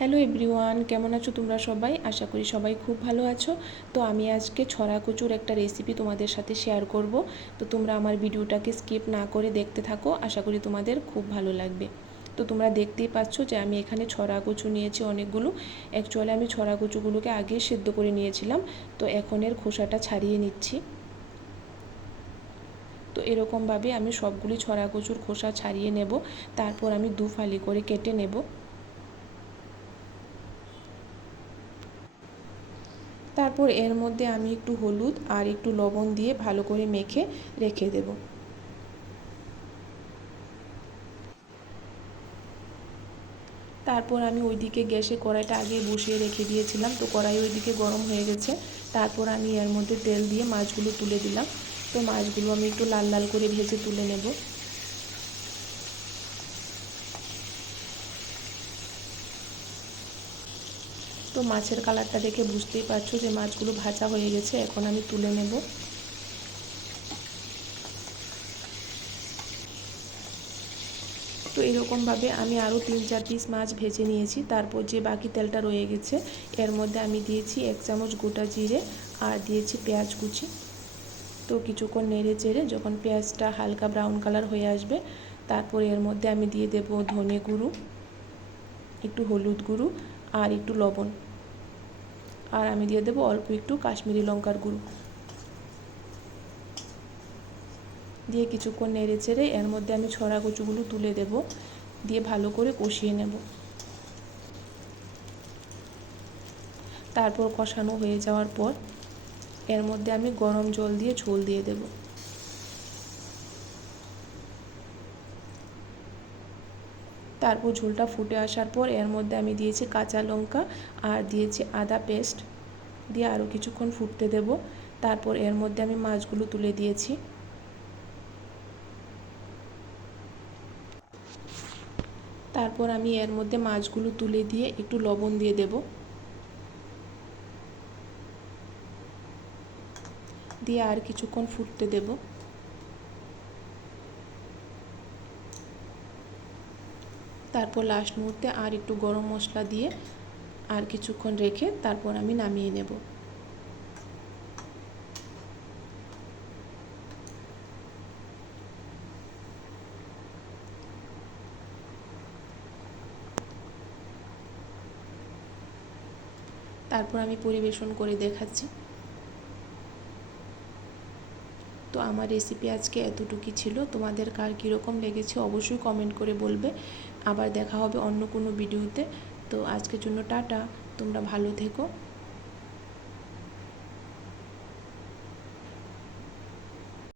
Hello everyone, কেমন আছো তোমরা সবাই? আশা করি সবাই খুব ভালো আছো। তো আমি আজকে ছড়া কচুর একটা রেসিপি তোমাদের সাথে শেয়ার করব। তো তোমরা আমার ভিডিওটাকে স্কিপ না করে দেখতে থাকো, আশা করি তোমাদের খুব ভালো লাগবে। তো তোমরা দেখতেই পাচ্ছ যে আমি এখানে ছড়া কচু নিয়েছি অনেকগুলো। অ্যাকচুয়ালি আমি ছড়া কচুগুলোকে আগে সেদ্ধ করে নিয়েছিলাম। তো এখন এর খোসাটা ছাড়িয়ে নিচ্ছি। তো এরকমভাবে আমি সবগুলি ছড়া কচুর খোসা ছাড়িয়ে নেব। তারপর আমি দু ফালি করে কেটে নেব। তারপর এর মধ্যে আমি একটু হলুদ আর একটু লবণ দিয়ে ভালো করে মেখে রেখে দেব। তারপর আমি ওইদিকে গ্যাসে কড়াইটা আগে বসিয়ে রেখে দিয়েছিলাম, তো কড়াই ওইদিকে গরম হয়ে গেছে। তারপর আমি এর মধ্যে তেল দিয়ে মাছগুলো তুলে দিলাম। তো মাছগুলো আমি একটু লাল লাল করে ভেজে তুলে নেব। তো মাছের কালারটা দেখে বুঝতেই পারছ যে মাছগুলো ভাজা হয়ে গেছে, এখন আমি তুলে নেব। তো এরকমভাবে আমি আরও তিন চার পিস মাছ ভেজে নিয়েছি, তারপর যে বাকি তেলটা রয়ে গেছে, এর মধ্যে আমি দিয়েছি এক চামচ গোটা জিরে আর দিয়েছি পেঁয়াজ কুচি। তো কিছুক্ষণ নেড়ে চেড়ে যখন পেঁয়াজটা হালকা ব্রাউন কালার হয়ে আসবে, তারপর এর মধ্যে আমি দিয়ে দেব ধনে গুঁড়ো, একটু হলুদ গুঁড়ো আর একটু লবণ। আর আমি দিয়ে দেবো অল্প একটু কাশ্মীরি লঙ্কার গুঁড়ো। দিয়ে কিছুক্ষণ নেড়ে চেড়ে এর মধ্যে আমি ছড়া কচুগুলো তুলে দেব, দিয়ে ভালো করে কষিয়ে নেব। তারপর কষানো হয়ে যাওয়ার পর এর মধ্যে আমি গরম জল দিয়ে ঝোল দিয়ে দেব। তারপর ঝোলটা ফুটে আসার পর এর মধ্যে আমি দিয়েছি কাঁচা লঙ্কা আর দিয়েছি আদা পেস্ট। দিয়ে আরও কিছুক্ষণ ফুটতে দেব। তারপর এর মধ্যে আমি মাছগুলো তুলে দিয়েছি। তারপর আমি এর মধ্যে মাছগুলো তুলে দিয়ে একটু লবণ দিয়ে দেব। দিয়ে আর কিছুক্ষণ ফুটতে দেব। তারপর লাস্ট মুহূর্তে আর একটু গরম মশলা দিয়ে আর কিছুক্ষণ রেখে তারপর আমি নামিয়ে নেব। তারপর আমি পরিবেশন করে দেখাচ্ছি। তো আমার রেসিপি আজকে এতটুকুই ছিল। তোমাদের কার কীরকম লেগেছে অবশ্যই কমেন্ট করে বলবে। আবার দেখা হবে অন্য কোনো ভিডিওতে তো আজকের জন্য টাটা। তোমরা ভালো থেকো।